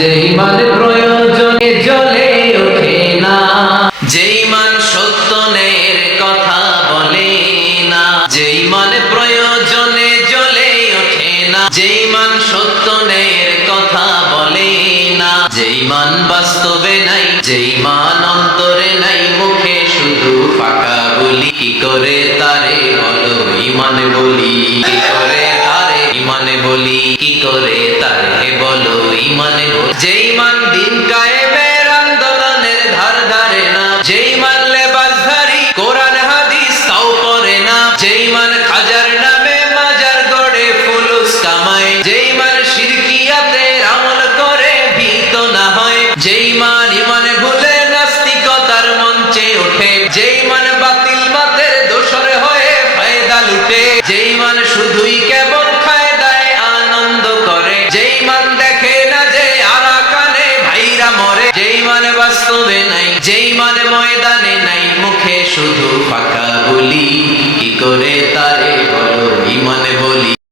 যেই মান প্রয়োজনে জ্বলে ওঠে না, যেই মান সত্য ন্যায়ের কথা বলে না, যেই মান প্রয়োজনে জ্বলে ওঠে না, যেই মান সত্য ন্যায়ের কথা বলে না, যেই মান বাস্তবে নাই, যেই মান অন্তরে নাই, মুখে শুধু ফাঁকা বলি, কি করে তারে বলো ঈমান বলি, কি করে তারে ঈমান বলি, কি করে তারে বলো ঈমান বলি। যেই মান দিন কায়েমের আন্দোলনের ধার ধারে না, যেই মান লেবাসধারী কোরআন হাদিস তাও পড়ে না, যেই মান খাজার নামে মাজার গড়ে ফুলুস কামায়, যেই মান শিরকিয়াতের আমল করে ভীত না হয়, যেই মান ঈমানে ভুলে নাস্তিকতার মঞ্চে ওঠে, যেই মান বাতিল মাতের দোসর হয়ে ফায়দা লুটে, যেই মান শুধুই কেবল ফায়দায় আনন্দ করে, যেই মান দেখে না যে আরাকানে ভাইরা মরে, যেই মান বাস্তবে নাই, যেই মান ময়দানে নাই, মুখে শুধু ফাঁকা বলি।